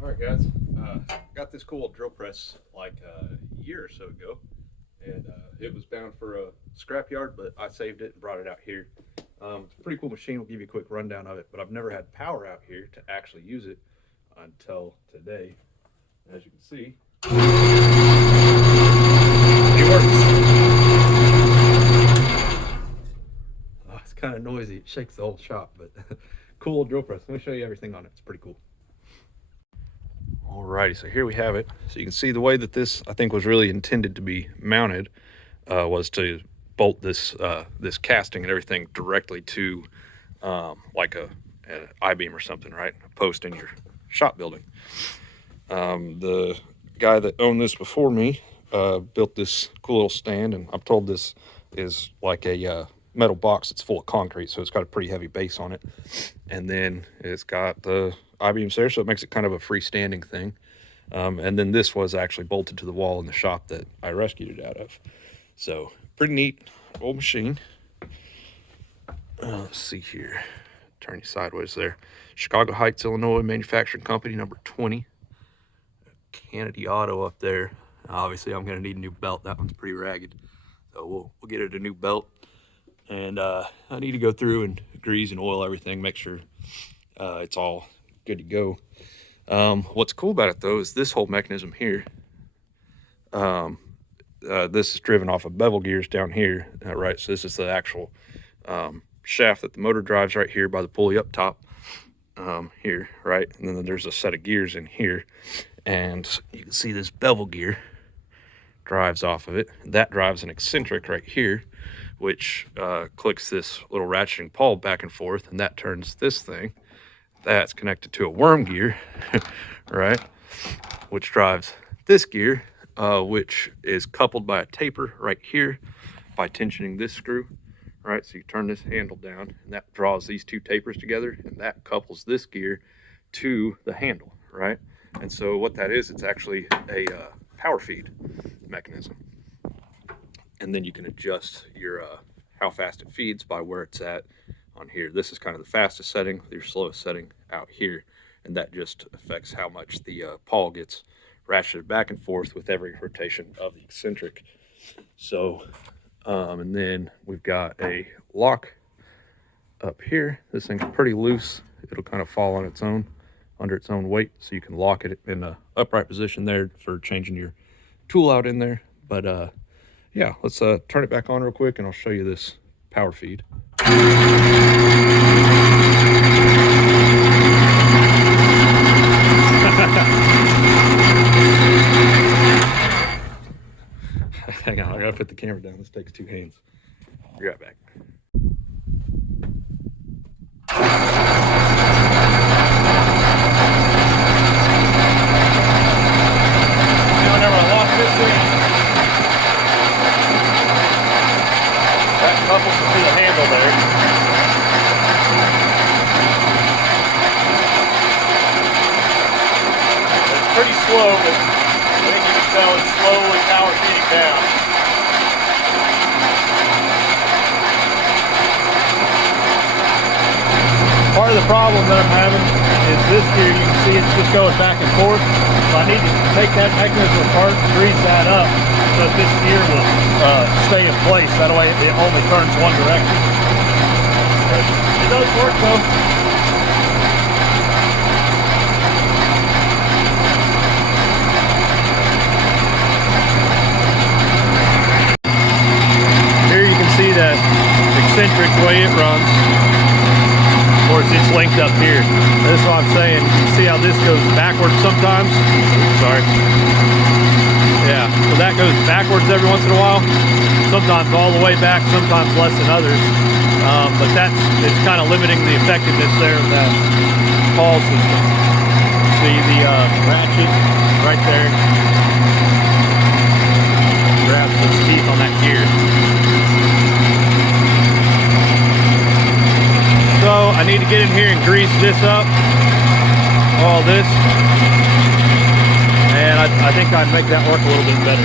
Alright guys, got this cool drill press like a year or so ago, and it was bound for a scrapyard, but I saved it and brought it out here. It's a pretty cool machine. We'll give you a quick rundown of it, but I've never had power out here to actually use it until today. As you can see, it works. Oh, it's kind of noisy. It shakes the whole shop, but cool drill press. Let me show you everything on it. It's pretty cool. Alrighty, so here we have it. So you can see the way that this, I think, was really intended to be mounted was to bolt this this casting and everything directly to like an I-beam or something, right? A post in your shop building. The guy that owned this before me built this cool little stand, and I'm told this is like a metal box that's full of concrete, so it's got a pretty heavy base on it, and then it's got the I-beams there, so it makes it kind of a freestanding thing. And then this was actually bolted to the wall in the shop that I rescued it out of. So pretty neat old machine. Let's see here, turn you sideways there. Chicago Heights, Illinois, manufacturing company number 20. Kennedy Auto up there. Obviously I'm going to need a new belt. That one's pretty ragged, so we'll get it a new belt. And I need to go through and grease and oil everything, make sure it's all good to go. What's cool about it though is this whole mechanism here. This is driven off of bevel gears down here, right? So this is the actual shaft that the motor drives right here by the pulley up top here, right? And then there's a set of gears in here, and you can see this bevel gear drives off of it. That drives an eccentric right here, which clicks this little ratcheting pawl back and forth, and that turns this thing. That's connected to a worm gear, right, which drives this gear, which is coupled by a taper right here by tensioning this screw, right? So you turn this handle down, and that draws these two tapers together, and that couples this gear to the handle, right? And so what that is, it's actually a power feed mechanism. And then you can adjust your how fast it feeds by where it's at on here. This is kind of the fastest setting, your slowest setting out here, and that just affects how much the pawl gets ratcheted back and forth with every rotation of the eccentric. So and then we've got a lock up here. This thing's pretty loose. It'll kind of fall on its own under its own weight, so you can lock it in a upright position there for changing your tool out in there. But yeah, let's turn it back on real quick and I'll show you this power feed. Hang on, I gotta put the camera down. This takes two hands. Be right back. Whenever I lock this thing, that couples to the handle there. It's pretty slow, but I think you can tell it's slowly power feeding down. Part of the problem that I'm having is this gear, you can see it's just going back and forth. So I need to take that mechanism apart, grease that up, so that this gear will stay in place. That way it only turns one direction. But it does work though. Here you can see that eccentric way it runs. Of course, it's linked up here. That's what I'm saying. You see how this goes backwards sometimes? Oops, sorry. Yeah, so that goes backwards every once in a while. Sometimes all the way back, sometimes less than others. But it's kind of limiting the effectiveness there of that pawl system. See the ratchet right there. Grabs those teeth on that gear. So I need to get in here and grease this up, all this, and I think I'd make that work a little bit better.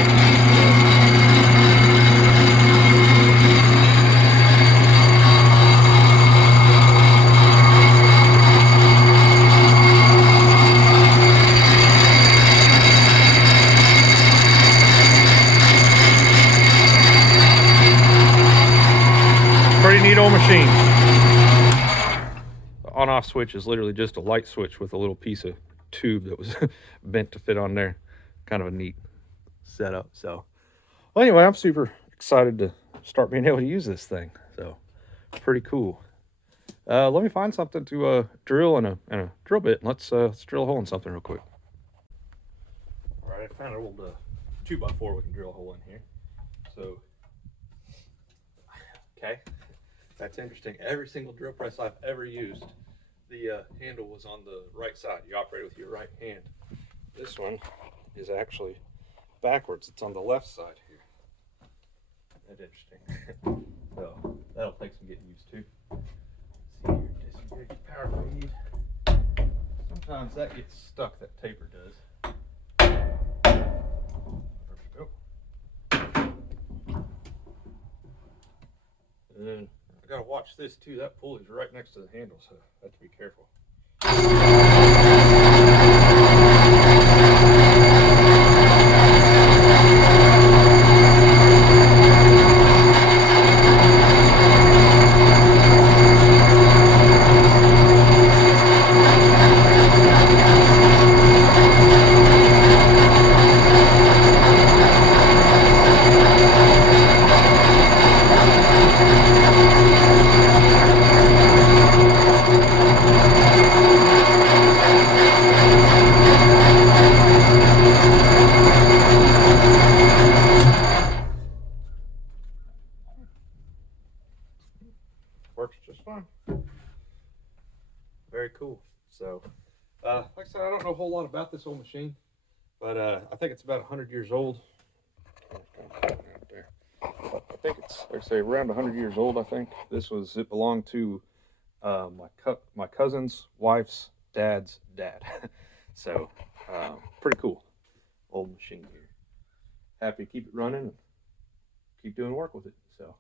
old machine. The on-off switch is literally just a light switch with a little piece of tube that was bent to fit on there. Kind of a neat setup. So, well, anyway, I'm super excited to start being able to use this thing. So, pretty cool. Let me find something to drill and a drill bit. Let's drill a hole in something real quick. All right, I found an old 2x4 we can drill a hole in here. So, okay, that's interesting. Every single drill press I've ever used, the handle was on the right side. You operate with your right hand. This one is actually backwards. It's on the left side here. That's interesting. So that'll take some getting used to. Let's see here, disengage power feed. Sometimes that gets stuck, that taper does. There we go. And then I gotta watch this too. That pulley's right next to the handle, so I have to be careful. Works just fine. Very cool. So, like I said, I don't know a whole lot about this old machine, but I think it's about 100 years old. I think it's, like I say, around 100 years old. I think it belonged to my cousin's wife's dad's dad. So, pretty cool old machine here. Happy to keep it running and keep doing work with it. So,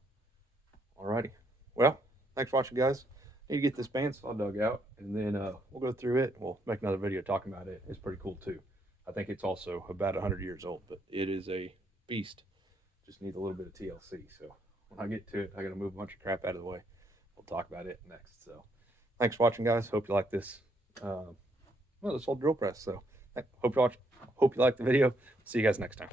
alrighty. Well, thanks for watching, guys. I need to get this bandsaw dug out, and then we'll go through it. We'll make another video talking about it. It's pretty cool too. I think it's also about 100 years old, but it is a beast. Just needs a little bit of TLC. So when I get to it, I got to move a bunch of crap out of the way. We'll talk about it next. So thanks for watching, guys. Hope you like this. This old drill press. So hope you like the video. See you guys next time.